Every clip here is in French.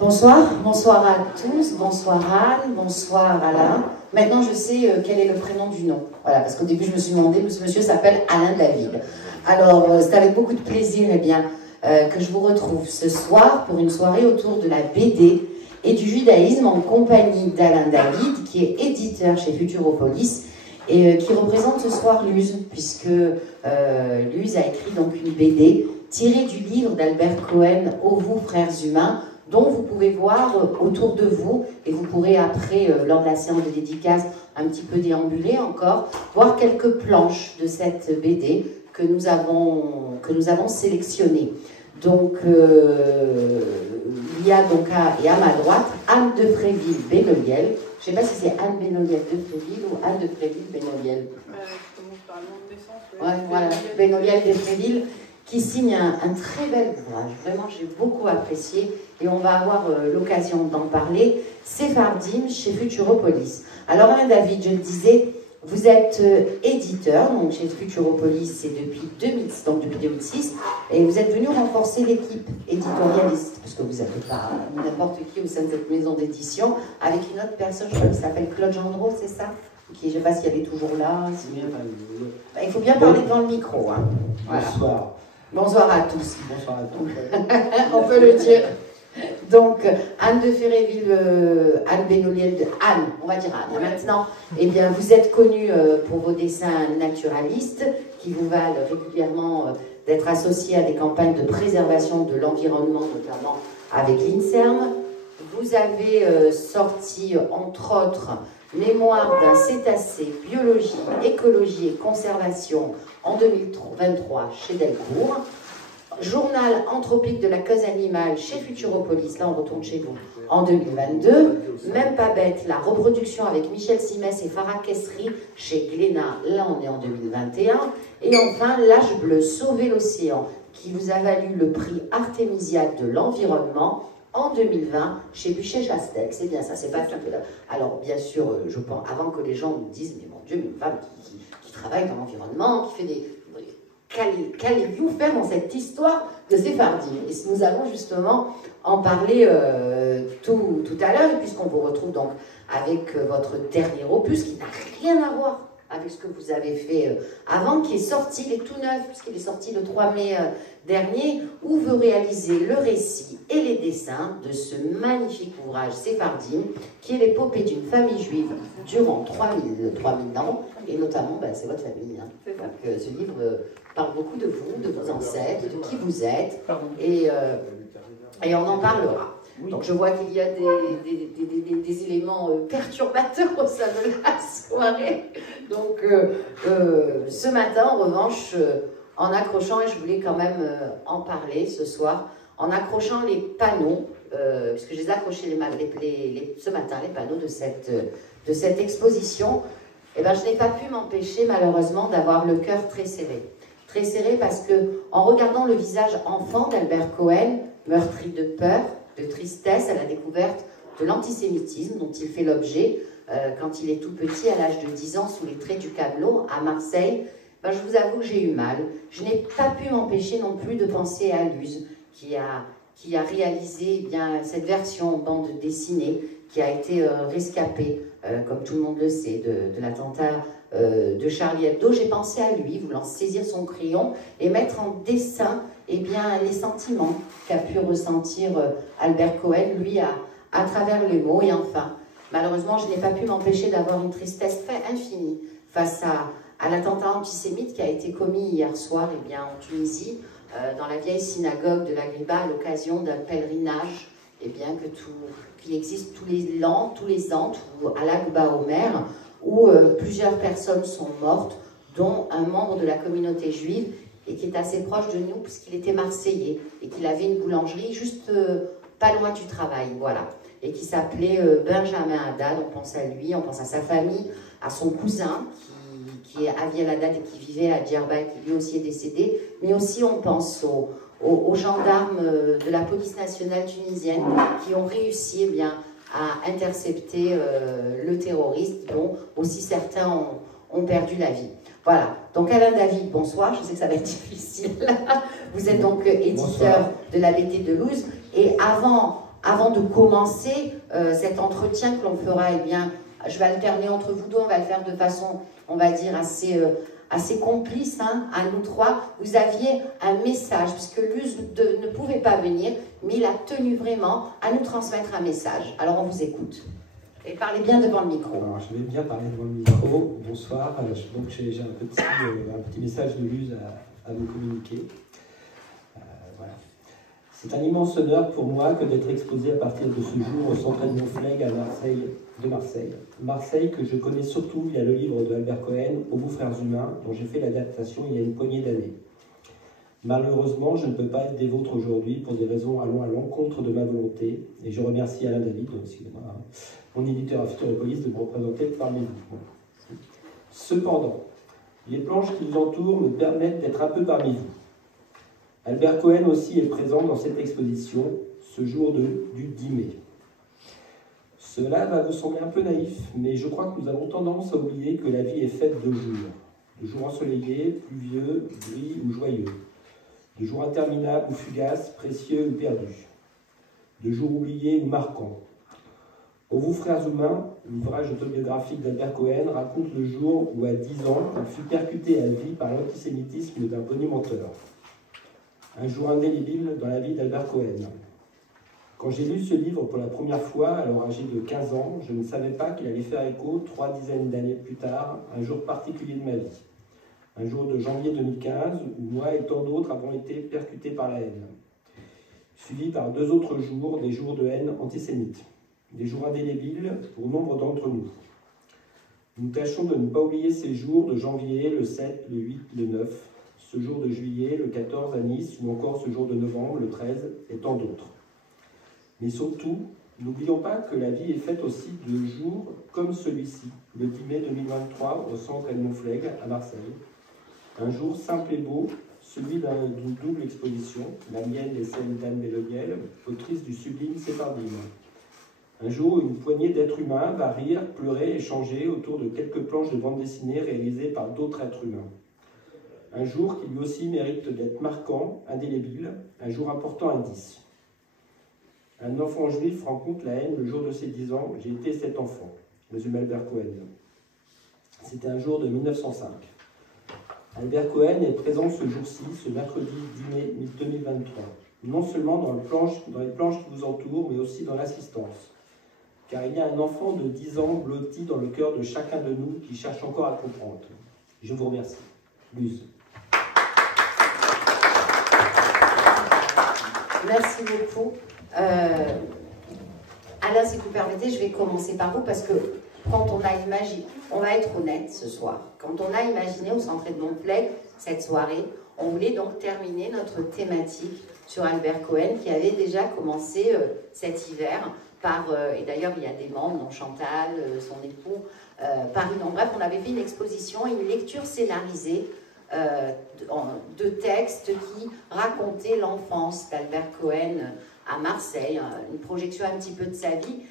Bonsoir, bonsoir à tous, bonsoir Anne, bonsoir Alain. Maintenant je sais quel est le prénom du nom. Voilà, parce qu'au début je me suis demandé, ce monsieur s'appelle Alain David. Alors c'est avec beaucoup de plaisir que je vous retrouve ce soir pour une soirée autour de la BD et du judaïsme en compagnie d'Alain David, qui est éditeur chez Futuropolis et qui représente ce soir Luz, puisque Luz a écrit donc une BD tirée du livre d'Albert Cohen, Ô vous frères humains, dont vous pouvez voir autour de vous, et vous pourrez après, lors de la séance de dédicace, un petit peu déambuler encore, voir quelques planches de cette BD que nous avons sélectionnées. Donc, il y a donc à ma droite Anne de Fréville-Bénoliel. Je ne sais pas si c'est Anne Bénoliel de Fréville ou Anne de Fréville-Bénoliel. Je commence par le nom de naissance. Ouais, voilà, Bénoliel de Fréville, qui signe un très bel ouvrage. Vraiment, j'ai beaucoup apprécié et on va avoir l'occasion d'en parler. Sephardim chez Futuropolis. Alors, Alain David, je le disais, vous êtes éditeur, donc chez Futuropolis, c'est depuis 2006, et vous êtes venu renforcer l'équipe éditorialiste, parce que vous n'avez pas n'importe qui au sein de cette maison d'édition, avec une autre personne, je crois, qui s'appelle Claude Gendreau, c'est ça? Qui, je ne sais pas si elle est toujours là. Il faut bien parler devant le micro. Hein. Voilà. Bonsoir. Bonsoir à tous. Bonsoir à tous. On peut le dire. Donc, Anne de Féréville, Anne Bénoliel, Anne, on va dire Anne. Maintenant, eh bien, vous êtes connue pour vos dessins naturalistes qui vous valent régulièrement d'être associés à des campagnes de préservation de l'environnement, notamment avec l'INSERM. Vous avez sorti, entre autres, Mémoire d'un cétacé, biologie, écologie et conservation en 2023 chez Delcourt. Journal anthropique de la cause animale chez Futuropolis, là on retourne chez vous, en 2022. Même pas bête, la reproduction avec Michel Simès et Farah Kessri chez Glénat, là on est en 2021. Et enfin, L'âge bleu, sauver l'océan, qui vous a valu le prix Artémisiade de l'environnement en 2020 chez Buchet-Chastel. C'est bien ça, c'est pas tout là. Alors bien sûr, je pense, avant que les gens nous disent, mais mon Dieu, une femme qui travaille dans l'environnement, qui fait des... Qu'allez-vous faire dans cette histoire de Sephardim? Et nous allons justement en parler tout à l'heure, puisqu'on vous retrouve donc avec votre dernier opus qui n'a rien à voir avec ce que vous avez fait avant, qui est sorti, il est tout neuf, puisqu'il est sorti le 3 mai dernier, où vous réalisez le récit et les dessins de ce magnifique ouvrage Sephardim, qui est l'épopée d'une famille juive durant 3000 ans, et notamment, c'est votre famille. Hein. Donc, ce livre parle beaucoup de vous, de vos ancêtres, de qui vous êtes, et on en parlera. Donc je vois qu'il y a des éléments perturbateurs au sein de la soirée. Donc ce matin, en revanche, en accrochant, et je voulais quand même en parler ce soir, en accrochant les panneaux, puisque je les ai accrochés ce matin, les panneaux de cette exposition, eh ben, je n'ai pas pu m'empêcher malheureusement d'avoir le cœur très serré. Très serré parce que, en regardant le visage enfant d'Albert Cohen, meurtri de peur, de tristesse à la découverte de l'antisémitisme dont il fait l'objet quand il est tout petit, à l'âge de 10 ans, sous les traits du Camelot, à Marseille, ben, je vous avoue que j'ai eu mal. Je n'ai pas pu m'empêcher non plus de penser à Luz, qui a réalisé cette version en bande dessinée, qui a été rescapée, comme tout le monde le sait, de l'attentat de Charlie Hebdo. J'ai pensé à lui, voulant saisir son crayon et mettre en dessin les sentiments qu'a pu ressentir Albert Cohen, lui, à travers les mots. Et enfin, malheureusement, je n'ai pas pu m'empêcher d'avoir une tristesse infinie face à l'attentat antisémite qui a été commis hier soir en Tunisie, dans la vieille synagogue de l'Agriba, à l'occasion d'un pèlerinage qui existe tous les ans à l'Agba Omer, où plusieurs personnes sont mortes, dont un membre de la communauté juive, et qui est assez proche de nous, puisqu'il était marseillais, et qu'il avait une boulangerie juste pas loin du travail, voilà, et qui s'appelait Benjamin Haddad. On pense à lui, on pense à sa famille, à son cousin, qui est Aviel Haddad, et qui vivait à Djerba, et qui lui aussi est décédé, mais aussi on pense aux gendarmes de la police nationale tunisienne, qui ont réussi à intercepter le terroriste, dont aussi certains ont perdu la vie. Voilà, donc Alain David, bonsoir, je sais que ça va être difficile. Vous êtes donc éditeur de la BD de Luz, et avant avant de commencer cet entretien que l'on fera, eh bien, je vais alterner entre vous deux, on va le faire de façon, on va dire, assez complice, hein, à nous trois. Vous aviez un message, puisque Luz ne pouvait pas venir, mais il a tenu vraiment à nous transmettre un message. Alors on vous écoute. Et parlez bien devant le micro. Alors, je vais bien parler devant le micro. Bonsoir. Donc j'ai un petit message de Luz à vous communiquer. Voilà. C'est un immense honneur pour moi que d'être exposé à partir de ce jour au Centre Edmond Flegg de Marseille. Marseille que je connais surtout via le livre de Albert Cohen, Aux vous frères humains, dont j'ai fait l'adaptation il y a une poignée d'années. Malheureusement, je ne peux pas être des vôtres aujourd'hui pour des raisons allant à l'encontre de ma volonté, et je remercie Alain David, excusez-moi, mon éditeur à Futuropolis, de me représenter parmi vous. Cependant, les planches qui vous entourent me permettent d'être un peu parmi vous. Albert Cohen aussi est présent dans cette exposition, ce jour du 10 mai. Cela va vous sembler un peu naïf, mais je crois que nous avons tendance à oublier que la vie est faite de jours ensoleillés, pluvieux, gris ou joyeux, de jours interminables ou fugaces, précieux ou perdus, de jours oubliés ou marquants. Aux vous frères humains, l'ouvrage autobiographique d'Albert Cohen raconte le jour où, à 10 ans, il fut percuté à vie par l'antisémitisme d'un bonimenteur. Un jour indélébile dans la vie d'Albert Cohen. Quand j'ai lu ce livre pour la première fois, alors âgé de 15 ans, je ne savais pas qu'il allait faire écho 3 dizaines d'années plus tard, un jour particulier de ma vie. Un jour de janvier 2015, où moi et tant d'autres avons été percutés par la haine. Suivi par 2 autres jours, des jours de haine antisémite. Des jours indélébiles pour nombre d'entre nous. Nous tâchons de ne pas oublier ces jours de janvier, le 7, le 8, le 9, ce jour de juillet, le 14 à Nice, ou encore ce jour de novembre, le 13, et tant d'autres. Mais surtout, n'oublions pas que la vie est faite aussi de jours comme celui-ci, le 10 mai 2023, au Centre Edmond Flegg, à Marseille. Un jour simple et beau, celui d'une double exposition, la mienne et celle d'Anne Belloniel, autrice du sublime Séphardim. Un jour où une poignée d'êtres humains va rire, pleurer, échanger autour de quelques planches de bande dessinée réalisées par d'autres êtres humains. Un jour qui lui aussi mérite d'être marquant, indélébile, un jour important à 10. Un enfant juif rencontre la haine le jour de ses 10 ans. J'ai été cet enfant, résume Albert Cohen. C'était un jour de 1905. Albert Cohen est présent ce jour-ci, ce mercredi 10 mai 2023, non seulement dans les planches qui vous entourent, mais aussi dans l'assistance. Car il y a un enfant de 10 ans blotti dans le cœur de chacun de nous qui cherche encore à comprendre. Je vous remercie. Luz. Merci beaucoup. Alain, si vous permettez, je vais commencer par vous parce que quand on a imaginé, on va être honnête ce soir, quand on a imaginé au Centre Edmond Flegg cette soirée, on voulait donc terminer notre thématique sur Albert Cohen qui avait déjà commencé cet hiver par, et d'ailleurs il y a des membres, dont Chantal, son époux, en bref, on avait fait une exposition, une lecture scénarisée de textes qui racontaient l'enfance d'Albert Cohen à Marseille, une projection un petit peu de sa vie,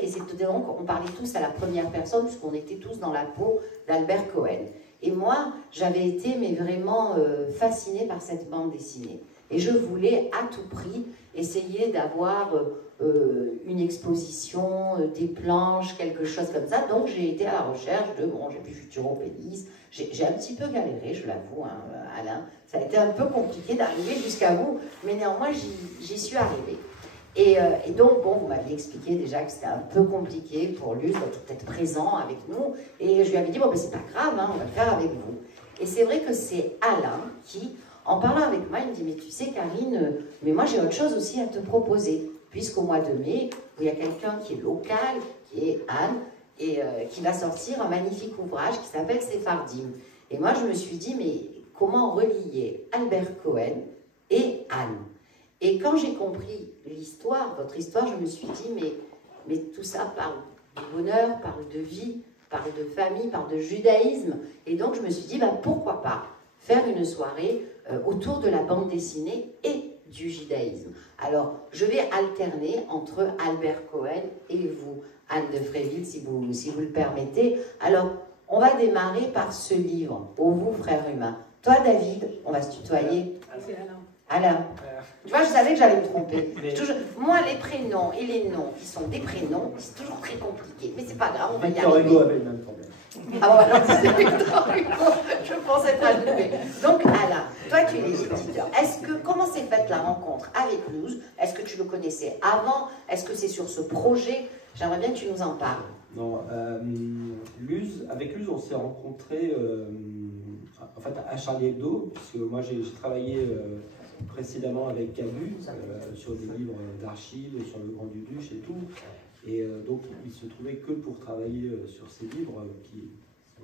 et c'était donc, on parlait tous à la première personne, puisqu'on était tous dans la peau d'Albert Cohen. Et moi, j'avais été mais vraiment fascinée par cette bande dessinée. Et je voulais à tout prix essayer d'avoir une exposition, des planches, quelque chose comme ça. Donc j'ai été à la recherche de, j'ai vu Futuropolis, j'ai un petit peu galéré, je l'avoue, hein, Alain. Ça a été un peu compliqué d'arriver jusqu'à vous, mais néanmoins j'y suis arrivée. Et donc, bon, vous m'aviez expliqué déjà que c'était un peu compliqué pour Luz d'être présent avec nous. Et je lui avais dit, bon, ben c'est pas grave, hein, on va le faire avec vous. Et c'est vrai que c'est Alain qui, en parlant avec moi, il me dit, mais tu sais, Karine, mais moi j'ai autre chose aussi à te proposer. Puisqu'au mois de mai, il y a quelqu'un qui est local, qui est Anne, et qui va sortir un magnifique ouvrage qui s'appelle Séphardim. Et moi, je me suis dit, mais comment relier Albert Cohen et Anne? Et quand j'ai compris l'histoire, votre histoire, je me suis dit, mais tout ça parle de bonheur, parle de vie, parle de famille, parle de judaïsme. Et donc, je me suis dit, bah, pourquoi pas faire une soirée autour de la bande dessinée et du judaïsme. Alors, je vais alterner entre Albert Cohen et vous, Anne de Fréville, si vous le permettez. Alors, on va démarrer par ce livre, Ô vous, frères humains. Toi, David, on va se tutoyer. C'est Alain. Alors, tu vois, je savais que j'allais me tromper. Mais- Moi, les prénoms et les noms qui sont des prénoms, c'est toujours très compliqué. Mais c'est pas grave, on va y Victor Hugo arriver. avait le même problème. Ah voilà, c'est Victor Hugo. Je pensais pas le trouver. Donc, Alain, toi, tu es éditeur. Comment s'est faite la rencontre avec Luz? Est-ce que tu le connaissais avant? Est-ce que c'est sur ce projet? J'aimerais bien que tu nous en parles. Non, avec Luz, on s'est rencontrés en fait, à Charlie Hebdo, puisque moi j'ai travaillé précédemment avec Cabu sur des livres d'archives, sur le Grand-Duduche et tout. Et donc il se trouvait que pour travailler sur ces livres qui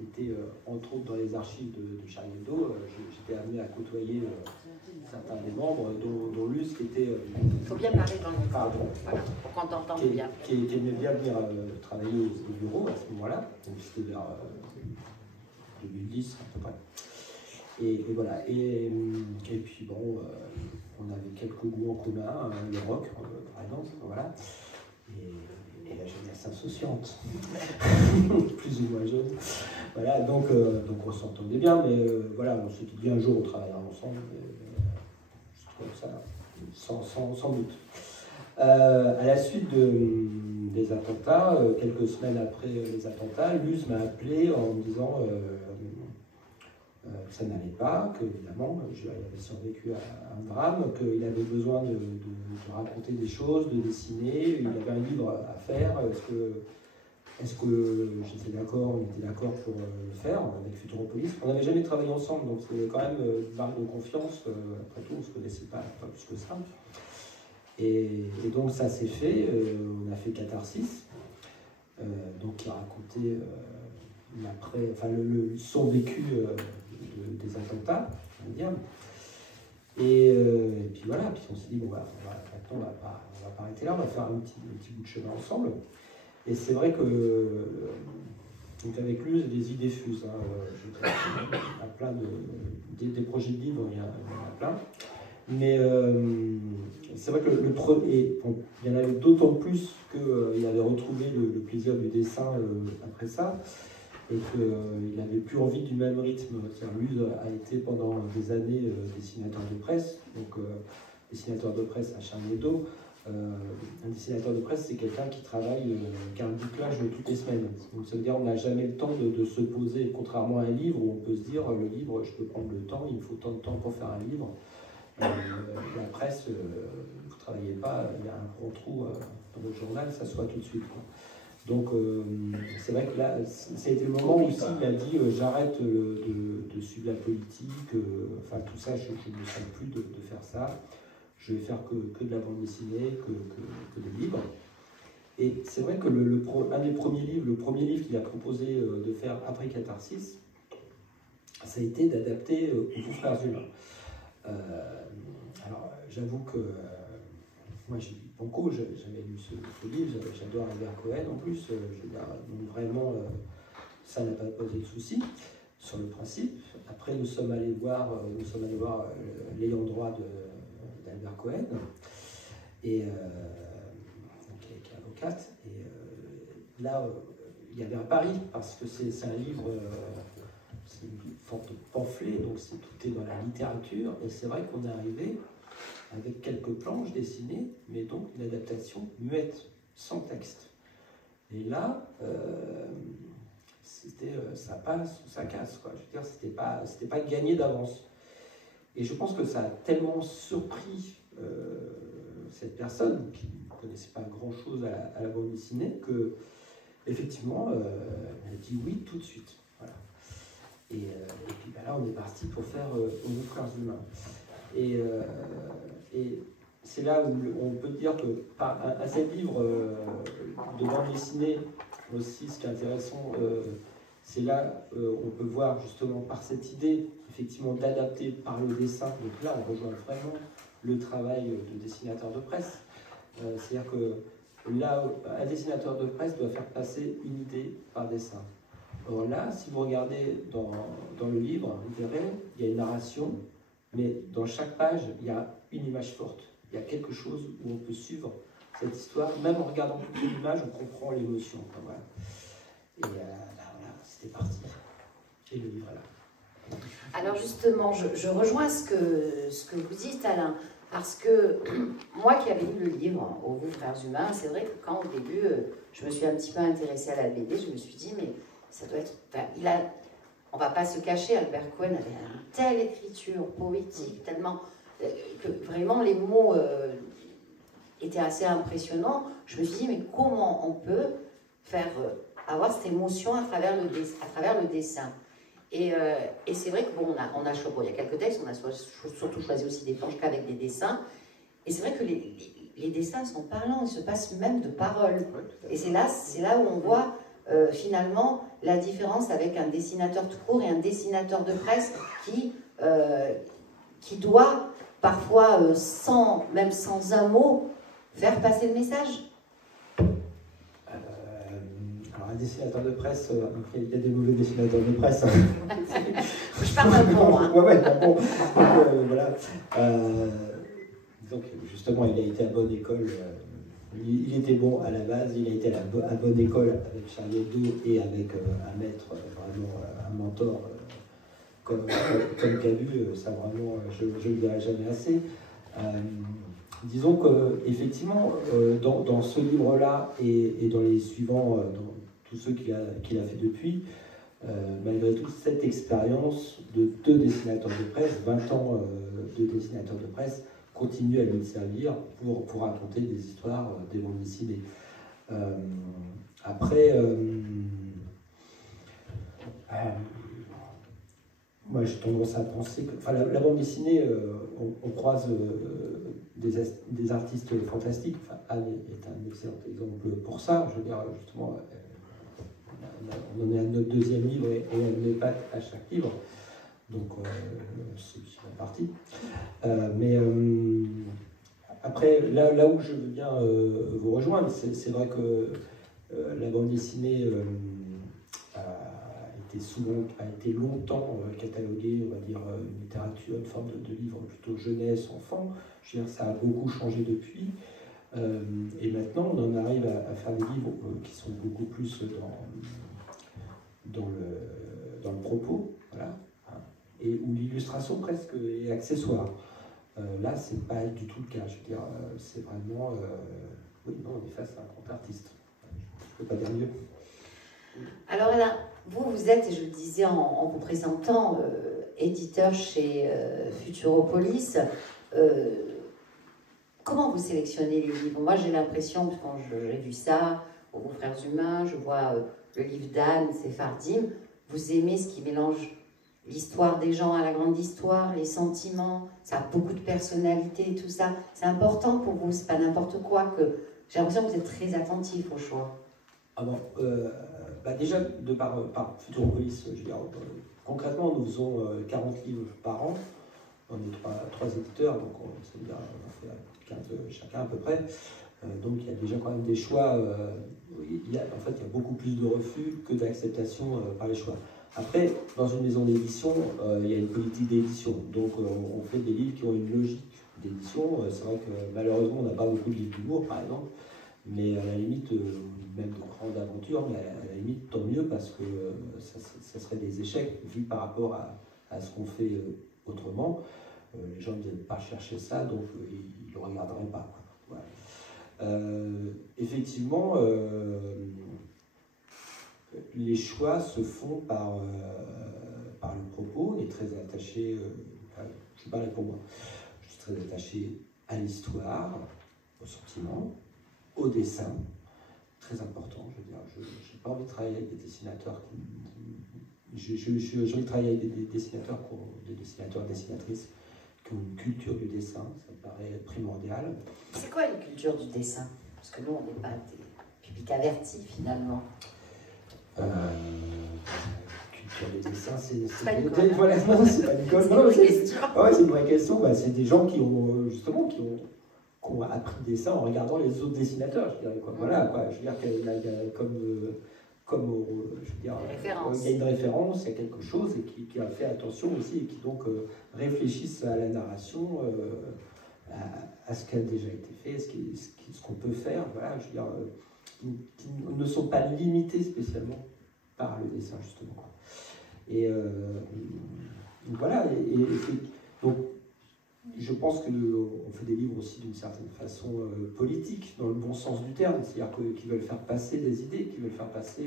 étaient entre autres dans les archives de Charlie Hebdo, j'étais amené à côtoyer certains des membres, dont Luz qui était... Il faut bien parler dans le micro. Pardon. Voilà, pour qu'on t'entende bien. Qui aimait bien venir travailler au bureau à ce moment-là, donc c'était vers 2010 à peu près. Et voilà, et puis bon, on avait quelques goûts en commun, hein, le rock par exemple, voilà, et la jeunesse insouciante, plus ou moins jeune. Voilà, donc on s'entendait bien, mais voilà, on s'était dit un jour on travaillera ensemble, je trouve ça sans doute. À la suite des attentats, quelques semaines après les attentats, Luz m'a appelé en me disant que ça n'allait pas, qu'évidemment, il avait survécu à un drame, qu'il avait besoin de raconter des choses, de dessiner, il avait un livre à faire, est-ce que j'étais d'accord, on était d'accord pour le faire avec Futuropolis. On n'avait jamais travaillé ensemble, donc c'était quand même une marque de confiance, après tout on ne se connaissait pas plus que ça. Et donc ça s'est fait, on a fait Catharsis, donc qui racontait son vécu des attentats, on va dire. Et puis voilà, puis on s'est dit, bon, maintenant on va pas arrêter là, on va faire un petit bout de chemin ensemble. Et c'est vrai que, donc avec Luz, les idées fusent. Hein, plein des projets de livres, il y en a plein. Mais c'est vrai que le premier, bon, il y en avait d'autant plus qu'il avait retrouvé le plaisir du dessin après ça, et qu'il n'avait plus envie du même rythme. Luz a été pendant des années dessinateur de presse, donc dessinateur de presse à Charlie Hebdo. Un dessinateur de presse, c'est quelqu'un qui travaille, qui a un bouclage toutes les semaines. Donc ça veut dire qu'on n'a jamais le temps de se poser, contrairement à un livre où on peut se dire, le livre, je peux prendre le temps, il me faut tant de temps pour faire un livre. La presse, vous ne travaillez pas, il y a un gros trou dans votre journal, ça se voit tout de suite, quoi. Donc c'est vrai que là, ça a été le moment où il a dit j'arrête de suivre la politique, enfin tout ça, je ne me sens plus de faire ça, je vais faire que de la bande dessinée, que des livres. Et c'est vrai que un des premiers livres, le premier livre qu'il a proposé de faire après Catharsis, ça a été d'adapter aux Frères Humains. Alors, j'avoue que moi j'ai lu Panko, j'avais lu ce livre, j'adore Albert Cohen en plus, donc vraiment ça n'a pas posé de souci sur le principe. Après nous sommes allés voir l'ayant droit d'Albert Cohen, et qui est avocate, et là il y avait un pari parce que c'est un livre. C'est une forme de pamphlet, donc tout est dans la littérature, et c'est vrai qu'on est arrivé avec quelques planches dessinées, mais donc une adaptation muette, sans texte. Et là, ça passe ou ça casse, quoi. Je veux dire, c'était pas gagné d'avance. Et je pense que ça a tellement surpris cette personne qui ne connaissait pas grand-chose à la bande dessinée que, effectivement, elle a dit oui tout de suite. Voilà. Et puis là, on est parti pour faire Nos Frères Humains. Et c'est là où on peut dire que à ces livres de bande dessinée aussi, ce qui est intéressant, c'est là on peut voir justement par cette idée effectivement d'adapter par le dessin. Donc là, on rejoint vraiment le travail de dessinateur de presse. C'est-à-dire que là, un dessinateur de presse doit faire passer une idée par dessin. Or là, si vous regardez dans le livre, vous verrez, il y a une narration, mais dans chaque page, il y a une image forte. Il y a quelque chose où on peut suivre cette histoire. Même en regardant toutes les images, on comprend l'émotion. Voilà. Et voilà, c'était parti. Et le livre est là. Alors justement, je rejoins ce que vous dites, Alain, parce que moi qui avais lu le livre « Aux vous, frères humains », c'est vrai que quand au début, je me suis un petit peu intéressée à la BD, je me suis dit, mais ça doit être... Enfin, on ne va pas se cacher, Albert Cohen avait une telle écriture poétique, tellement... que vraiment les mots étaient assez impressionnants. Je me suis dit, mais comment on peut faire avoir cette émotion à travers le dessin? Et c'est vrai que bon, il y a quelques textes, on a surtout choisi aussi des planches qu'avec des dessins. Et c'est vrai que les dessins sont parlants, ils se passent même de paroles. Et c'est là où on voit finalement la différence avec un dessinateur tout court et un dessinateur de presse qui doit parfois, même sans un mot, faire passer le message. Alors un dessinateur de presse, il y a des mauvais dessinateurs de presse. Je parle un bon. Hein. Ouais, bon. Donc, voilà. Donc justement, il a été à bonne école. Il était bon à la base, il a été à bonne école avec Charlie Hebdo et avec un maître, vraiment un mentor comme Cabu. Ça vraiment, je ne le dirai jamais assez. Disons qu'effectivement, dans ce livre-là et dans les suivants, dans tous ceux qu'il a fait depuis, malgré tout, cette expérience de 2 dessinateurs de presse, 20 ans de dessinateurs de presse, continue à lui servir pour raconter des histoires, des bandes dessinées. Après, moi j'ai tendance à penser que la bande dessinée, on croise des artistes fantastiques. Enfin, Anne est un excellent exemple pour ça. Je veux dire, justement, on en est à notre 2e livre et elle met pas à chaque livre. Donc, c'est la partie. Mais après, là où je veux bien vous rejoindre, c'est vrai que la bande dessinée a été longtemps cataloguée, on va dire, une littérature, une forme de livre plutôt jeunesse, enfant. Je veux dire, ça a beaucoup changé depuis. Et maintenant, on en arrive à faire des livres qui sont beaucoup plus dans le propos, voilà, hein, et où l'illustration presque est accessoire. Là, c'est pas du tout le cas. Je veux dire, c'est vraiment... oui, non, on est face à un grand artiste. Je ne peux pas dire mieux. Alors là, vous êtes, et je le disais en vous présentant, éditeur chez Futuropolis. Comment vous sélectionnez les livres? Moi, j'ai l'impression, quand j'ai vu ça, aux Vos frères humains, je vois le livre d'Anne, Sephardim, vous aimez ce qui mélange l'histoire des gens à la grande histoire, les sentiments, ça a beaucoup de personnalité et tout ça. C'est important pour vous, c'est pas n'importe quoi que... J'ai l'impression que vous êtes très attentif au choix. Ah bon, déjà, par Futuropolis, je veux dire, concrètement, nous faisons 40 livres par an. On est 3 éditeurs, donc ça veut dire on fait 15 chacun à peu près. Donc il y a déjà quand même des choix. Il y a beaucoup plus de refus que d'acceptation par les choix. Après, dans une maison d'édition, il y a une politique d'édition. Donc on fait des livres qui ont une logique d'édition. C'est vrai que malheureusement, on n'a pas beaucoup de livres d'humour, par exemple. Mais à la limite, même de grandes aventures, mais à la limite, tant mieux, parce que ça serait des échecs vu par rapport à ce qu'on fait autrement. Les gens ne viennent pas chercher ça, donc ils ne le regarderaient pas. Voilà. Effectivement, les choix se font par le propos. On est très attaché, je parlais pour moi, je suis très attaché à l'histoire, au sentiment, au dessin, très important. Je veux dire, je n'ai pas envie de travailler avec des dessinateurs j'ai envie de travailler avec des dessinateurs, dessinatrices qui ont une culture du dessin, ça me paraît primordial. C'est quoi une culture du dessin? Parce que nous, on n'est pas des publics avertis, finalement. Culture du dessin, c'est pas une colle. Voilà, non, c'est pas une colle. C'est une vraie question. Bah, c'est des gens qui ont, justement, qui ont appris le dessin en regardant les autres dessinateurs, je dirais. Quoi. Voilà, quoi. Je veux dire qu'il y a comme je veux dire, il y a une référence, il y a quelque chose et qui a fait attention aussi et qui donc réfléchissent à la narration, à ce qui a déjà été fait, ce qu'on peut faire, voilà, je veux dire, qui ne sont pas limités spécialement par le dessin, justement. Quoi. Et voilà. Donc, je pense qu'on fait des livres aussi d'une certaine façon politique, dans le bon sens du terme, c'est-à-dire qu'ils veulent faire passer des idées, qu'ils veulent faire passer,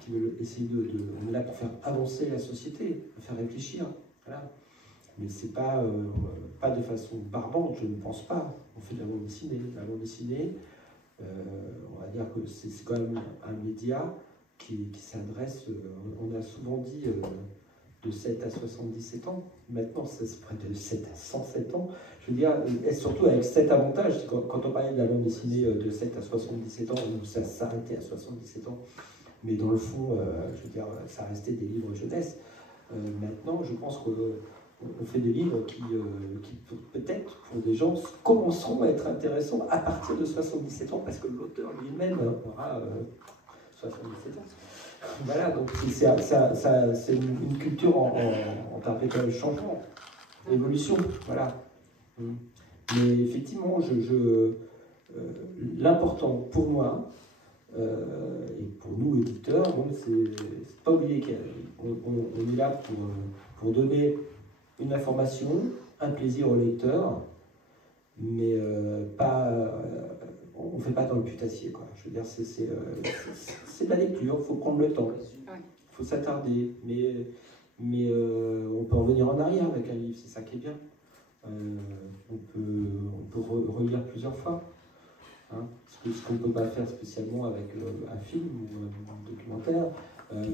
qui veulent essayer on est là pour faire avancer la société, pour faire réfléchir. Voilà. Mais c'est pas de façon barbante, je ne pense pas. On fait de la bande dessinée. La bande dessinée, on va dire que c'est quand même un média qui s'adresse, on a souvent dit, de 7 à 77 ans. Maintenant, c'est près de 7 à 107 ans. Je veux dire, et surtout avec cet avantage, quand on parlait de la bande dessinée de 7 à 77 ans, ça s'arrêtait à 77 ans. Mais dans le fond, je veux dire, ça restait des livres jeunesse. Maintenant, je pense qu'on fait des livres qui peut-être, pour des gens, commenceront à être intéressants à partir de 77 ans, parce que l'auteur lui-même aura 77 ans. Voilà, donc c'est une culture en perpétuel changement, évolution, voilà. Mais effectivement, l'important pour moi, et pour nous éditeurs, c'est pas oublier qu'on est là pour donner une information, un plaisir au lecteur, mais on ne fait pas dans le putassier, quoi. Je veux dire, c'est de la lecture, il faut prendre le temps, il faut s'attarder, mais on peut revenir en arrière avec un livre, c'est ça qui est bien. On peut relire plusieurs fois. Hein, ce qu'on ne peut pas faire spécialement avec un film ou un documentaire.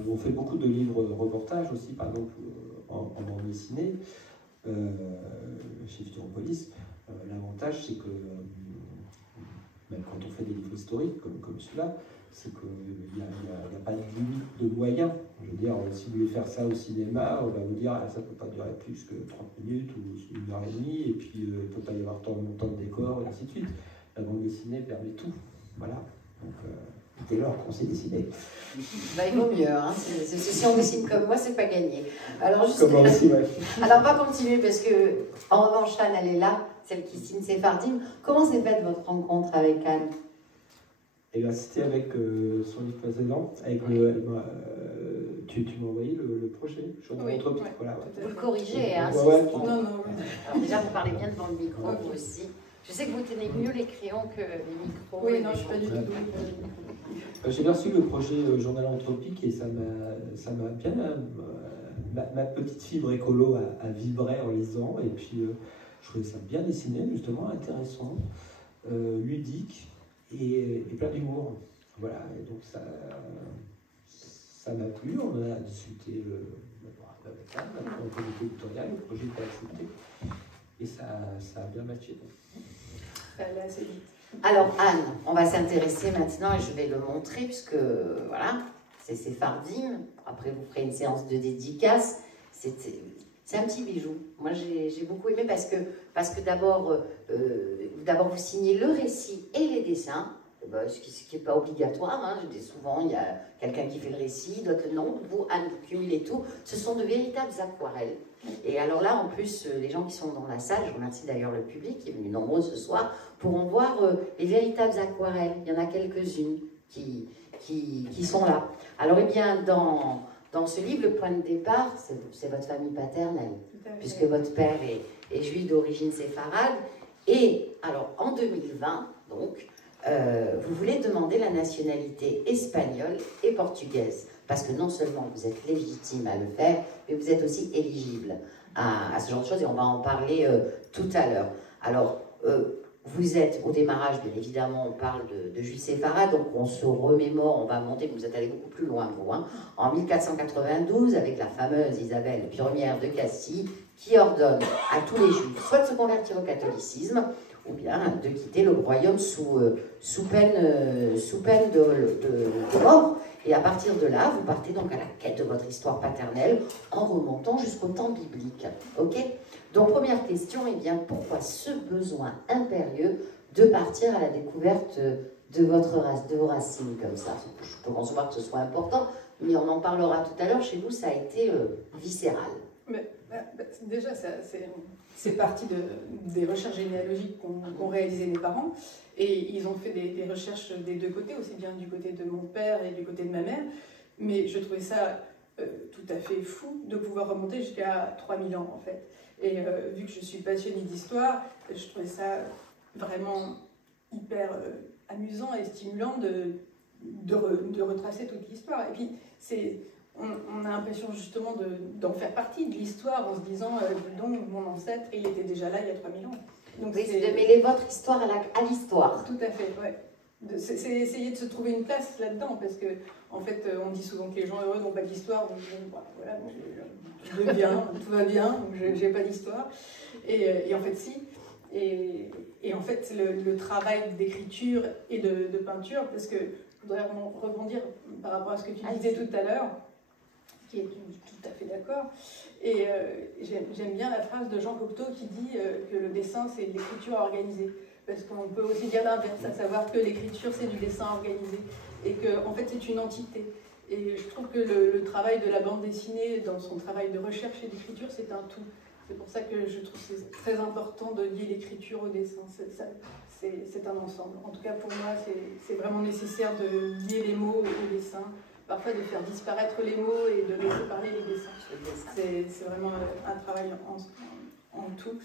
On fait beaucoup de livres de reportages aussi, par exemple en bande dessinée, chez Futuropolis. L'avantage, c'est que même quand on fait des livres historiques comme celui-là, c'est qu'il n'y a pas de limite de moyens. Je veux dire, si vous voulez faire ça au cinéma, on va vous dire ça ne peut pas durer plus que 30 minutes ou 1h30, et puis il ne peut pas y avoir tant de décors, et ainsi de suite. La bande dessinée permet tout. Voilà. Donc, dès lors qu'on sait dessiner. Bah, il vaut mieux. Hein. Si on dessine comme moi, c'est pas gagné. Alors, comme moi aussi, ouais. Alors, on va continuer parce que, en revanche, Anne, elle est là, celle qui signe Sephardim. Comment s'est faite votre rencontre avec Anne? Eh bien, c'était avec son livre précédent, avec tu m'as envoyé le projet, oui, voilà. Vous le corrigez, hein? Non. Alors déjà, vous parlez bien devant le micro, vous aussi. Je sais que vous tenez mieux les crayons que les micros. Oui, non, je suis pas du tout. J'ai reçu le projet Journal Anthropique et ça m'a bien... ma petite fibre écolo a vibré en lisant, et puis je trouvais ça bien dessiné, justement, intéressant, ludique et plein d'humour. Voilà, et donc ça m'a plu, on en a discuté avec Anne, en comité éditorial, le projet était accepté, et ça a bien matché. Là, c'est vite. Alors Anne, on va s'intéresser maintenant, et je vais le montrer, puisque voilà, c'est Sephardim. Après, vous ferez une séance de dédicace. C'est un petit bijou. Moi, j'ai beaucoup aimé parce que d'abord, vous signez le récit et les dessins, ce qui n'est pas obligatoire. Hein. Je dis souvent, il y a quelqu'un qui fait le récit, d'autres non. Vous, Anne, vous cumulez tout. Ce sont de véritables aquarelles. Et alors là, en plus, les gens qui sont dans la salle, je remercie d'ailleurs le public qui est venu nombreux ce soir, pourront voir les véritables aquarelles. Il y en a quelques-unes qui sont là. Alors, eh bien, dans ce livre, le point de départ, c'est votre famille paternelle, puisque votre père est juif d'origine séfarade. Et alors, en 2020, donc, vous voulez demander la nationalité espagnole et portugaise, parce que non seulement vous êtes légitime à le faire, mais vous êtes aussi éligible à ce genre de choses, et on va en parler tout à l'heure. Alors, vous êtes au démarrage, bien évidemment, on parle de juifs séfarades, donc on se remémore, on va monter, vous êtes allé beaucoup plus loin, vous, hein, en 1492, avec la fameuse Isabelle Ier de Castille, qui ordonne à tous les juifs soit de se convertir au catholicisme, ou bien de quitter le royaume sous peine de mort. Et à partir de là, vous partez donc à la quête de votre histoire paternelle en remontant jusqu'au temps biblique. Ok ? Donc, première question, eh bien, pourquoi ce besoin impérieux de partir à la découverte de vos racines comme ça? Je peux concevoir que ce soit important, mais on en parlera tout à l'heure. Chez vous, ça a été viscéral. Mais, déjà, c'est parti des recherches généalogiques qu'ont réalisées mes parents. Et ils ont fait des recherches des deux côtés, aussi bien du côté de mon père et du côté de ma mère. Mais je trouvais ça tout à fait fou de pouvoir remonter jusqu'à 3000 ans en fait. Et vu que je suis passionnée d'histoire, je trouvais ça vraiment hyper amusant et stimulant de retracer toute l'histoire. Et puis on a l'impression justement d'en faire partie de l'histoire en se disant donc mon ancêtre il était déjà là il y a 3000 ans. Donc oui, c'est de mêler votre histoire à l'histoire. Tout à fait, ouais. C'est essayer de se trouver une place là-dedans, parce que en fait, on dit souvent que les gens heureux n'ont pas d'histoire, donc voilà, je veux bien, tout va bien, donc j'ai pas d'histoire. Et en fait, si. Et en fait, le travail d'écriture et de peinture, parce que je voudrais rebondir par rapport à ce que tu disais tout à l'heure, qui est tout à fait d'accord. Et j'aime bien la phrase de Jean Cocteau qui dit que le dessin, c'est de l'écriture organisée. Parce qu'on peut aussi dire l'inverse, à savoir que l'écriture, c'est du dessin organisé. Et qu'en fait, c'est une entité. Et je trouve que le travail de la bande dessinée, dans son travail de recherche et d'écriture, c'est un tout. C'est pour ça que je trouve que c'est très important de lier l'écriture au dessin. C'est un ensemble. En tout cas, pour moi, c'est vraiment nécessaire de lier les mots au dessin. Parfois de faire disparaître les mots et de laisser parler les dessins. C'est vraiment un travail en tout.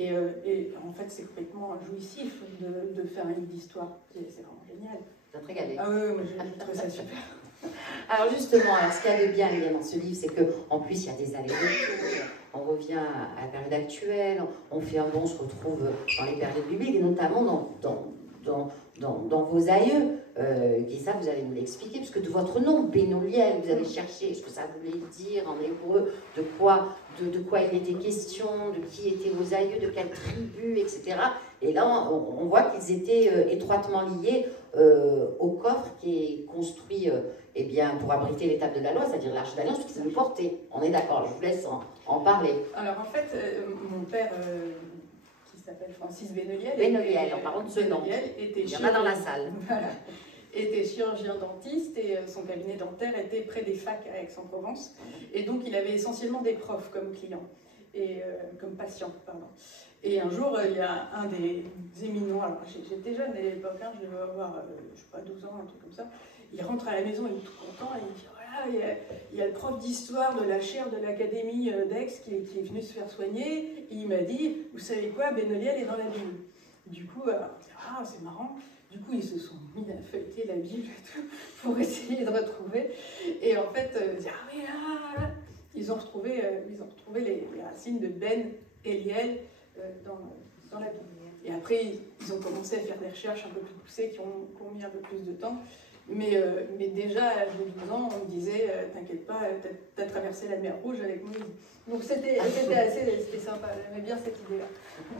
Et en fait, c'est complètement jouissif de faire un livre d'histoire. C'est vraiment génial. Ça te régale. Ah oui, moi j'ai trouvé ça super. Alors justement, ce qu'il y a de bien évidemment dans ce livre, c'est qu'en plus il y a des allers-retours, on revient à la période actuelle, on fait un bond, on se retrouve dans les périodes bibliques, et notamment dans vos aïeux. Et ça, vous allez nous l'expliquer, puisque de votre nom, Benoliel, vous avez cherché ce que ça voulait dire en hébreu, de quoi il était question, de qui étaient vos aïeux, de quelle tribu, etc. Et là, on voit qu'ils étaient étroitement liés au coffre qui est construit eh bien, pour abriter les tables de la loi, c'est-à-dire l'Arche d'Alliance, puisqu'ils le portaient. On est d'accord, je vous laisse en parler. Alors en fait, mon père, qui s'appelle Francis Benoliel, en parlant de ce nom, il y en a dans la salle. Voilà. Était chirurgien dentiste et son cabinet dentaire était près des facs à Aix-en-Provence. Et donc il avait essentiellement des profs comme clients, et comme patients, pardon. Et un jour, il y a un des éminents, alors j'étais jeune à l'époque, je devais avoir, je sais pas, 12 ans, un truc comme ça. Il rentre à la maison, il est tout content, et il dit, voilà, il y a le prof d'histoire de la chaire de l'Académie d'Aix qui est venu se faire soigner. Et il m'a dit, vous savez quoi, Benoliel est dans la Bible. Du coup, ah, c'est marrant. Du coup, ils se sont mis à feuilleter la Bible et tout, pour essayer de retrouver. Et en fait, ah oui, là, ils ont retrouvé les racines de Ben Eliel dans la Bible. Et après, ils ont commencé à faire des recherches un peu plus poussées qui ont mis un peu plus de temps. Mais déjà, à l'âge de 12 ans, on me disait, t'inquiète pas, t'as traversé la mer Rouge avec Moïse. Donc c'était sympa, j'aimais bien cette idée-là.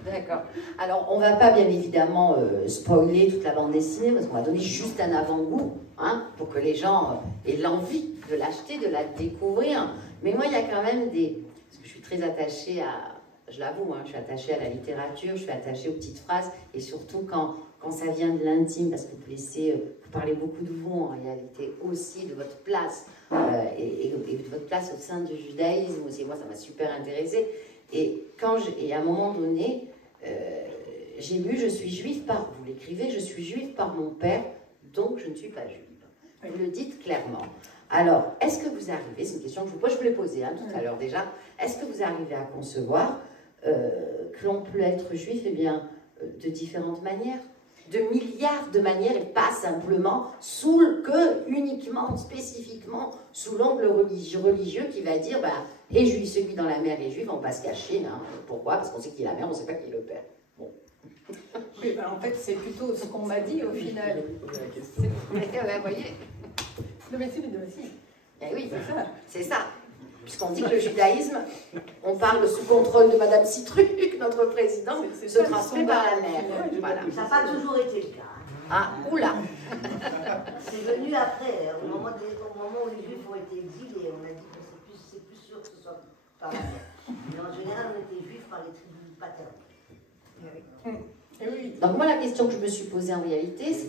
D'accord. Alors, on ne va pas bien évidemment spoiler toute la bande dessinée, parce qu'on va donner juste un avant-goût, pour que les gens aient l'envie de l'acheter, de la découvrir. Mais moi, il y a quand même parce que je suis très attachée je l'avoue, je suis attachée à la littérature, je suis attachée aux petites phrases, et surtout quand ça vient de l'intime, parce que vous parlez beaucoup de vous en réalité aussi, de votre place, et de votre place au sein du judaïsme aussi. Moi, ça m'a super intéressée. Et à un moment donné, j'ai lu, je suis juive vous l'écrivez, je suis juive par mon père, donc je ne suis pas juive. Vous le dites clairement. Alors, est-ce que vous arrivez, c'est une question que je vous pose, je vous l'ai posée tout à l'heure déjà, est-ce que vous arrivez à concevoir que l'on peut être juif de différentes manières, de milliards de manières, et pas simplement uniquement, spécifiquement sous l'angle religieux qui va dire, les juifs, celui dans la mer, les juifs, on va pas se cacher. Pourquoi? Parce qu'on sait qui est la mère, on ne sait pas qui est le père. Bon. Oui, en fait, c'est plutôt ce qu'on m'a dit au final. Vous voyez? Le métier de aussi. Eh oui, c'est ça. Puisqu'on dit que le judaïsme, on parle sous contrôle de Madame Citruc, notre président, se transmet par la mère. Voilà. Ça n'a pas toujours été le cas. Ah, oula. C'est venu après, au moment où les Juifs ont été exilés, on a dit que c'est plus sûr que ce soit par la mère. Mais en général, on était Juifs par les tribus paternelles. Oui. Donc moi, la question que je me suis posée en réalité, c'est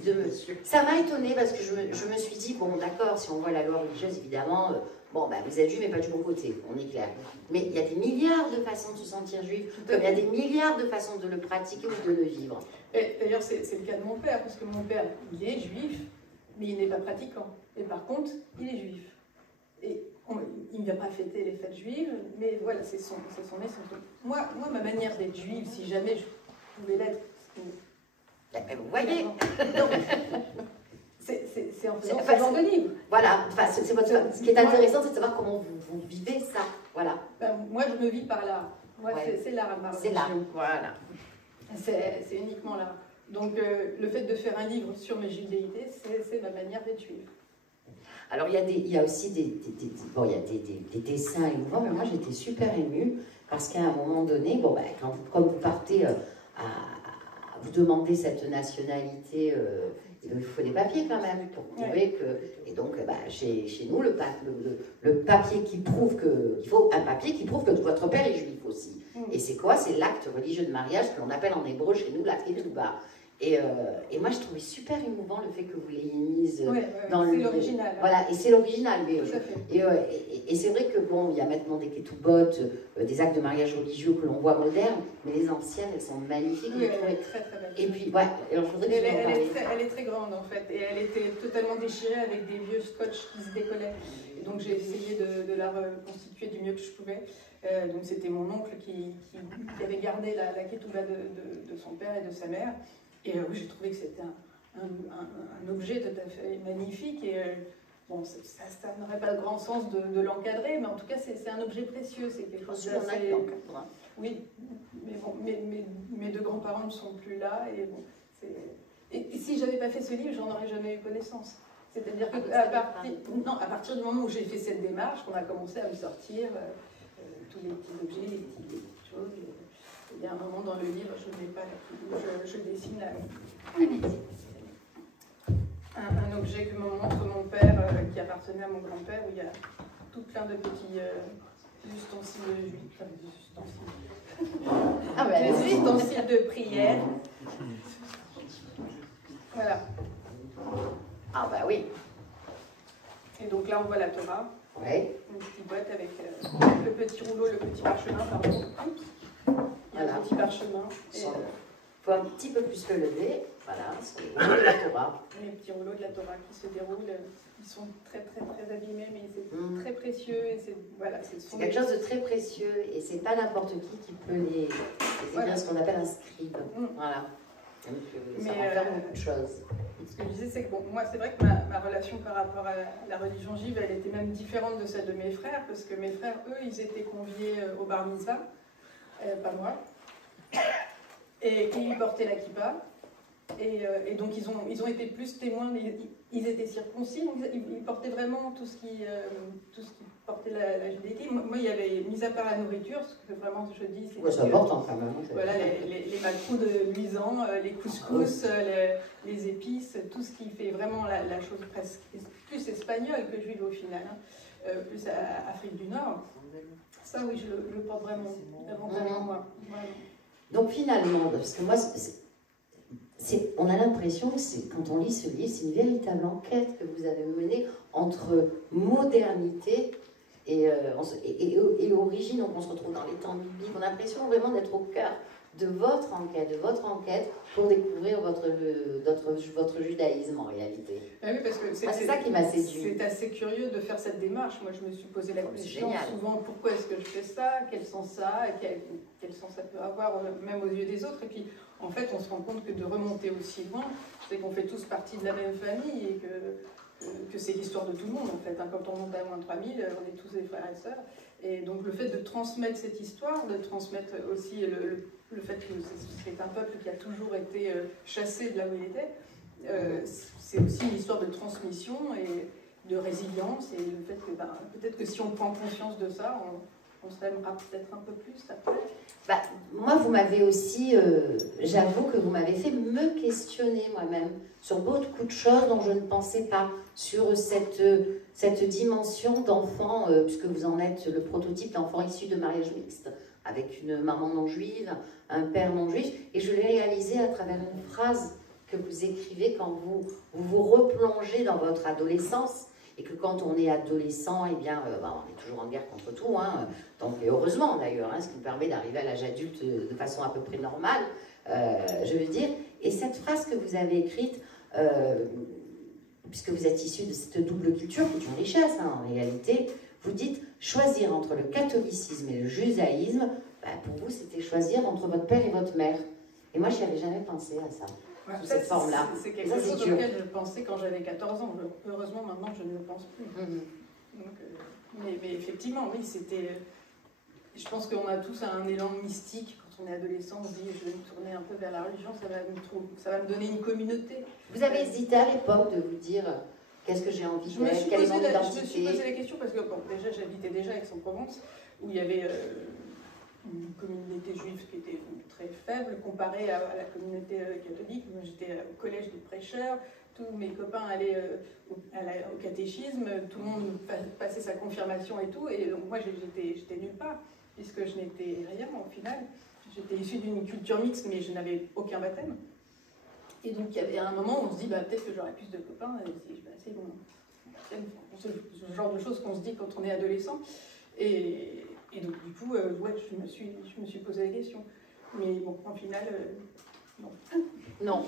ça m'a étonnée parce que je me suis dit, bon d'accord, si on voit la loi religieuse, évidemment, vous êtes juif, mais pas du bon côté, on est clair. Mais il y a des milliards de façons de se sentir juif, comme il y a des milliards de façons de le pratiquer ou de le vivre. D'ailleurs, c'est le cas de mon père, parce que mon père, il est juif, mais il n'est pas pratiquant. Et par contre, il est juif. Et il ne vient pas fêter les fêtes juives, mais voilà, c'est son essence. Moi, ma manière d'être juive, si jamais je pouvais l'être, vous voyez, c'est en faisant ce genre de livre. Voilà, enfin, ce qui est intéressant, c'est de savoir comment vous vivez ça. Voilà. Ben, moi, je me vis par l'art. Moi, ouais. C'est l'art, ma c'est l'art, voilà. C'est uniquement l'art. Donc, le fait de faire un livre sur mes judéités, c'est ma manière d'être juive. Alors, il y a aussi des dessins émouvants, mais moi, j'étais super émue, parce qu'à un moment donné, bon, ben, quand vous partez vous demander cette nationalité, il faut des papiers quand même pour prouver que... Et donc, chez nous, le papier qui prouve que... Il faut un papier qui prouve que votre père est juif aussi. Et c'est quoi? C'est l'acte religieux de mariage que l'on appelle en hébreu chez nous la ketouba. Et moi, je trouvais super émouvant le fait que vous l'ayez mise dans le... C'est l'original. Voilà, et c'est l'original. Tout Et c'est vrai que, bon, il y a maintenant des ketoubottes, des actes de mariage religieux que l'on voit modernes, mais les anciennes, elles sont magnifiques. Oui, elle est très, très belle. Et puis, ouais, alors, je voudrais que elle est très grande, en fait, et elle était totalement déchirée avec des vieux scotch qui se décollaient. Et donc, j'ai essayé de la reconstituer du mieux que je pouvais. Donc, c'était mon oncle qui avait gardé la ketouba de son père et de sa mère. Et oui, j'ai trouvé que c'était un objet tout à fait magnifique. Et bon, ça n'aurait pas de grand sens de l'encadrer, mais en tout cas, c'est un objet précieux. C'est quelque chose d'assez... Oui, mais bon, mes deux grands-parents ne sont plus là. Et si je n'avais pas fait ce livre, j'en aurais jamais eu connaissance. C'est-à-dire qu'à partir du moment où j'ai fait cette démarche, qu'on a commencé à me sortir tous les petits objets, les petites choses... Il y a un moment dans le livre, je ne l'ai pas là, je dessine un objet que me montre mon père, qui appartenait à mon grand-père, où il y a tout plein de petits ustensiles juifs. Des ustensiles de prière. Voilà. Ah bah oui. Et donc là, on voit la Torah. Ouais. Une petite boîte avec le petit rouleau, le petit parchemin, pardon. Il y a un petit parchemin. Il faut un petit peu plus le lever. Voilà, c'est les rouleaux de la Torah. Les petits rouleaux de la Torah qui se déroulent. Ils sont très, très, très abîmés, mais c'est très précieux. C'est quelque chose de très précieux et c'est pas n'importe qui peut les. C'est bien ce qu'on appelle un scribe. Voilà. Donc, ça renferme beaucoup de choses. Ce que je disais, c'est que bon, moi, c'est vrai que ma relation par rapport à la religion juive, elle était même différente de celle de mes frères, parce que mes frères, eux, ils étaient conviés au bar mitzvah. Pas moi, et ils portaient la kippa, et donc ils ont été plus témoins, mais ils étaient circoncis, donc ils portaient vraiment tout ce qui portait la judéité. Moi, il y avait, mis à part la nourriture, ce que vraiment je dis, c'est important quand même. Voilà, les macros de luisant, les couscous, les épices, tout ce qui fait vraiment la chose presque plus espagnole que juive au final, plus à Afrique du Nord. Ça, oui, je le porte vraiment moi. Donc finalement, parce que moi, on a l'impression que quand on lit ce livre, c'est une véritable enquête que vous avez menée entre modernité et origine. Donc on se retrouve dans les temps bibliques. On a l'impression vraiment d'être au cœur de votre enquête pour découvrir votre judaïsme en réalité. Ah oui, parce que c'est ça qui m'a séduit. C'est assez curieux de faire cette démarche. Moi, je me suis posé la question souvent, pourquoi est-ce que je fais ça? Quel sens ça a? Quel sens ça peut avoir, même aux yeux des autres? Et puis, en fait, on se rend compte que de remonter aussi loin, c'est qu'on fait tous partie de la même famille et que c'est l'histoire de tout le monde, en fait. Quand on monte à moins 3000, on est tous des frères et sœurs. Et donc, le fait de transmettre cette histoire, de transmettre aussi le fait que c'est un peuple qui a toujours été chassé de là où il était, c'est aussi une histoire de transmission et de résilience. Et le fait que peut-être que si on prend conscience de ça, on s'aimera peut-être un peu plus après. Moi, vous m'avez aussi, j'avoue que vous m'avez fait me questionner moi-même sur beaucoup de choses dont je ne pensais pas, sur cette dimension d'enfant, puisque vous en êtes le prototype d'enfant issu de mariage mixte, avec une maman non juive, un père non juif, et je l'ai réalisé à travers une phrase que vous écrivez quand vous replongez dans votre adolescence, et que quand on est adolescent, eh bien, on est toujours en guerre contre tout, hein, donc, et heureusement d'ailleurs, hein, ce qui nous permet d'arriver à l'âge adulte de façon à peu près normale, je veux dire. Et cette phrase que vous avez écrite, puisque vous êtes issu de cette double culture, qui est une richesse, hein, en réalité, Vous dites choisir entre le catholicisme et le judaïsme, bah, pour vous c'était choisir entre votre père et votre mère. Et moi, je n'y avais jamais pensé à ça, sous cette forme-là. C'est quelque chose auquel je pensais quand j'avais 14 ans. Heureusement, maintenant, je ne le pense plus. Donc, mais effectivement, oui, c'était... Je pense qu'on a tous un élan mystique quand on est adolescent. On se dit, je vais me tourner un peu vers la religion, ça va me donner une communauté. Vous avez hésité à l'époque de vous dire, qu'est-ce que j'ai envie de faire, quelle est mon identité? Je me suis posé la question parce que, bon, déjà, j'habitais déjà à Aix-en-Provence, où il y avait une communauté juive qui était très faible comparée à la communauté catholique. Moi, j'étais au collège des prêcheurs, tous mes copains allaient au catéchisme, tout le monde passait sa confirmation et tout, et donc moi j'étais nulle part, puisque je n'étais rien au final. J'étais issue d'une culture mixte, mais je n'avais aucun baptême. Et donc il y avait un moment où on se dit, bah, peut-être que j'aurai plus de copains si je passais mon baptême, ce genre de choses qu'on se dit quand on est adolescent. Et donc du coup, ouais, je me suis posé la question. Mais bon, en final, non. Non.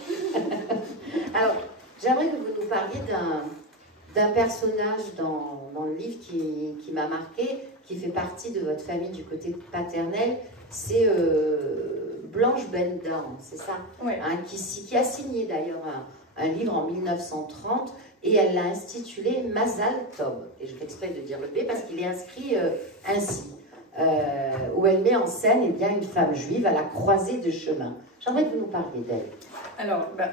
Alors, j'aimerais que vous nous parliez d'un personnage dans le livre qui m'a marqué, qui fait partie de votre famille du côté paternel, c'est Blanche Bendam, c'est ça, ouais. Hein, qui a signé d'ailleurs un livre en 1930 et elle l'a intitulé Mazal Tov. Et je fais exprès de dire le B parce qu'il est inscrit ainsi, où elle met en scène eh bien, une femme juive à la croisée de chemin. J'aimerais que vous nous parliez d'elle. Alors, bah,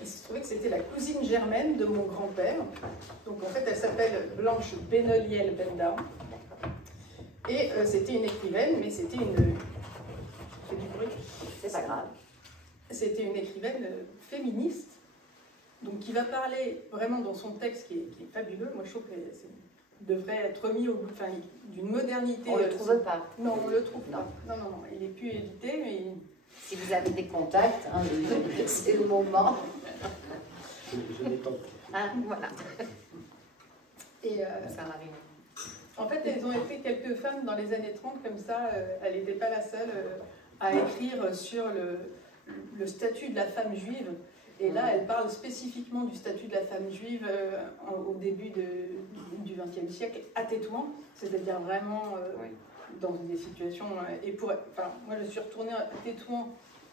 il se trouvait que c'était la cousine germaine de mon grand-père. Donc en fait, elle s'appelle Blanche Benoliel Bendam. Et c'était une écrivaine, mais c'était une... C'est du bruit. C'est pas grave. C'était une écrivaine féministe, donc qui va parler vraiment dans son texte qui est fabuleux. Moi, je trouve que devrait être mis au bout d'une modernité. On ne le trouve pas. Non, on ne le trouve pas. Non, il n'est plus édité, mais... Si vous avez des contacts, hein, c'est le moment. Je n'étends plus. Ah, voilà. Et ça m'arrive. En fait, elles ont été quelques femmes dans les années 30 comme ça. Elle n'était pas la seule à écrire sur le statut de la femme juive. Et là, elle parle spécifiquement du statut de la femme juive au début du XXe siècle, à Tétouan, c'est-à-dire vraiment dans des situations... moi, je suis retournée à Tétouan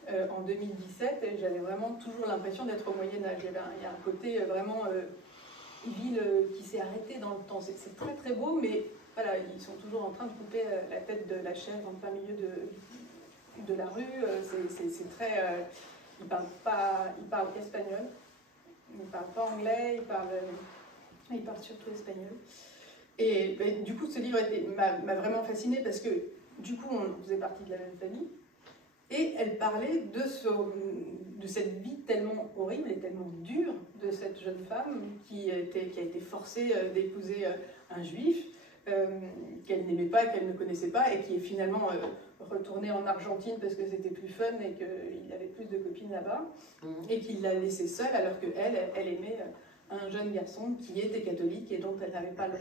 en 2017 et j'avais vraiment toujours l'impression d'être au Moyen-Âge. Il y a un côté vraiment ville qui s'est arrêtée dans le temps. C'est très très beau, mais voilà, ils sont toujours en train de couper la tête de la chèvre en plein milieu de la rue. C'est très... Ils parlent espagnol, ils ne parlent pas anglais, ils parlent surtout espagnol. Et ben, du coup, ce livre m'a vraiment fascinée parce que du coup, on faisait partie de la même famille. Et elle parlait de cette vie tellement horrible et tellement dure de cette jeune femme qui a été forcée d'épouser un juif qu'elle n'aimait pas, qu'elle ne connaissait pas, et qui est finalement retournée en Argentine parce que c'était plus fun et qu'il avait plus de copines là-bas, et qu'il l'a laissée seule alors qu'elle aimait un jeune garçon qui était catholique et dont elle n'avait pas le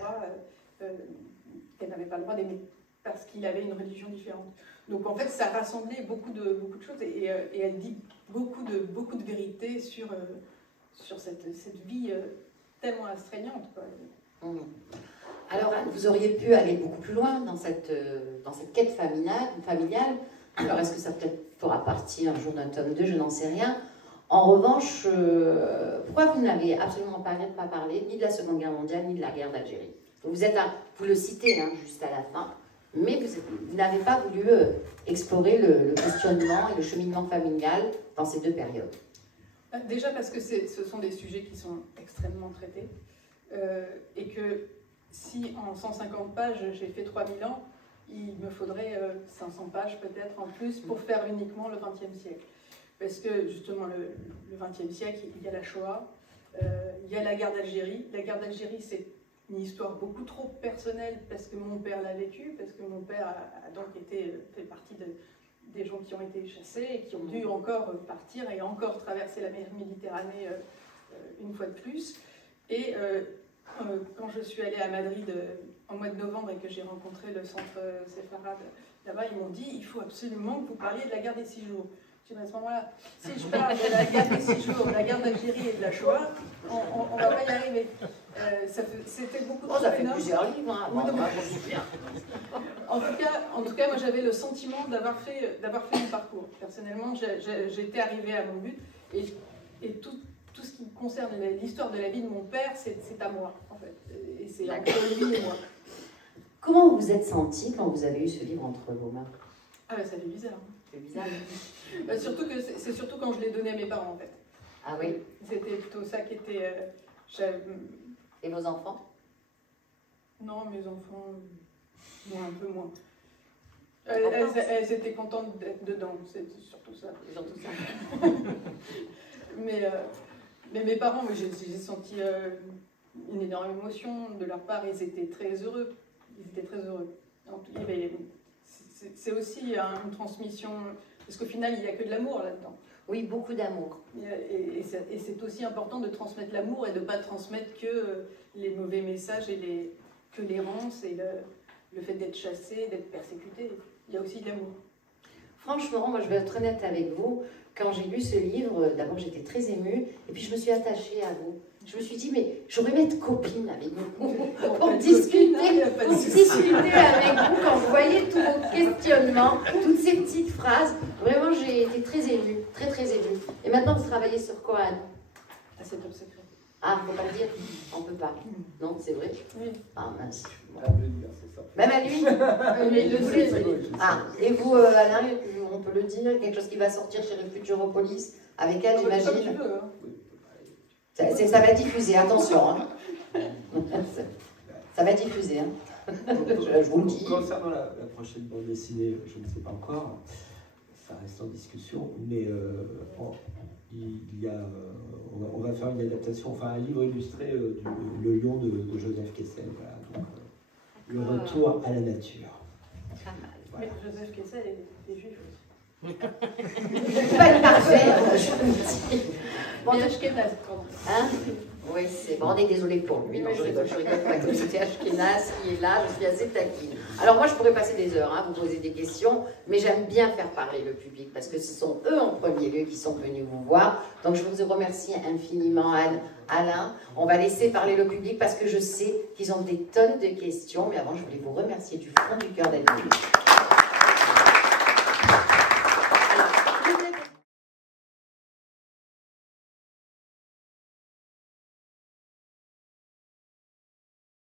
droit d'aimer parce qu'il avait une religion différente. Donc en fait, ça rassemblait beaucoup de choses et elle dit beaucoup de vérités sur cette vie tellement astreignante, quoi. Alors, vous auriez pu aller beaucoup plus loin dans cette quête familiale. Alors, est-ce que ça peut-être fera partie un jour d'un tome 2, je n'en sais rien. En revanche, pourquoi vous n'avez absolument pas parlé ni de la Seconde Guerre mondiale, ni de la guerre d'Algérie? Vous le citez hein, juste à la fin, mais vous n'avez pas voulu explorer le questionnement et le cheminement familial dans ces deux périodes. Déjà parce que ce sont des sujets qui sont extrêmement traités et que si en 150 pages j'ai fait 3000 ans, il me faudrait 500 pages peut-être en plus pour faire uniquement le XXe siècle. Parce que justement le XXe siècle, il y a la Shoah, il y a la guerre d'Algérie. La guerre d'Algérie, c'est une histoire beaucoup trop personnelle parce que mon père l'a vécu, parce que mon père a donc fait partie des gens qui ont été chassés et qui ont dû encore partir et encore traverser la mer Méditerranée une fois de plus. Et quand je suis allée à Madrid en mois de novembre et que j'ai rencontré le centre séfarade là-bas, ils m'ont dit il faut absolument que vous parliez de la guerre des 6 jours. Je dis, à ce moment-là, si je parle de la guerre des 6 jours, de la guerre d'Algérie et de la Shoah, on ne va pas y arriver. C'était beaucoup trop ça fait énorme. plusieurs livres, hein. Oui, en tout cas, moi j'avais le sentiment d'avoir fait mon parcours. Personnellement, j'étais arrivée à mon but et tout ce qui concerne l'histoire de la vie de mon père, c'est à moi, en fait. Et c'est entre lui et moi. Comment vous vous êtes senti quand vous avez eu ce livre entre vos mains? Ah bah, ça fait bizarre. C'est bizarre. Bah, c'est surtout quand je l'ai donné à mes parents, en fait. Ah oui. C'était plutôt ça qui était... Et vos enfants? Non, mes enfants, un peu moins. Elles étaient contentes d'être dedans, c'est surtout ça. Surtout ça. Mais mes parents, j'ai senti une énorme émotion de leur part. Ils étaient très heureux. C'est aussi une transmission, parce qu'au final, il n'y a que de l'amour là-dedans. Oui, beaucoup d'amour. Et c'est aussi important de transmettre l'amour et de ne pas transmettre que les mauvais messages et que l'errance et le fait d'être chassé, d'être persécuté. Il y a aussi de l'amour. Franchement, moi je vais être honnête avec vous, quand j'ai lu ce livre, d'abord j'étais très émue, et puis je me suis attachée à vous. Je me suis dit, mais j'aurais aimé être copine avec vous, pour discuter avec vous, quand vous voyez tous vos questionnements, toutes ces petites phrases. Vraiment, j'ai été très émue, très très émue. Et maintenant, vous travaillez sur quoi, Anne? Ah, c'est top secret. Ah, faut pas le dire? On peut pas. Non, c'est vrai? Oui. Ah mince. Bon. C'est ça. Même à lui? Mais le sait. Ah, et vous, Alain, on peut le dire, quelque chose qui va sortir chez le Futuropolis, avec elle, Comme tu j'imagine? veux, hein. Ça va diffuser, attention. Hein. Ça va diffuser. Hein. Je vous le dis. Concernant la prochaine bande dessinée, je ne sais pas encore, ça reste en discussion, mais on va faire une adaptation, enfin un livre illustré du Le Lion de Joseph Kessel. Voilà, donc, le retour à la nature. Voilà. Mais Joseph Kessel est juif aussi. Pas le parfait, je vous le dis. Bon, Ashkenaz, pardon. Hein? Oui, c'est bon, on est désolé pour lui. Non, je rigole pas. Comme c'était Ashkenaz qui est là, je suis assez taquine. Alors moi, je pourrais passer des heures, hein, vous poser des questions, mais j'aime bien faire parler le public, parce que ce sont eux en premier lieu qui sont venus vous voir. Donc je vous remercie infiniment, Anne, Alain. On va laisser parler le public, parce que je sais qu'ils ont des tonnes de questions, mais avant, je voulais vous remercier du fond du cœur d'être venus.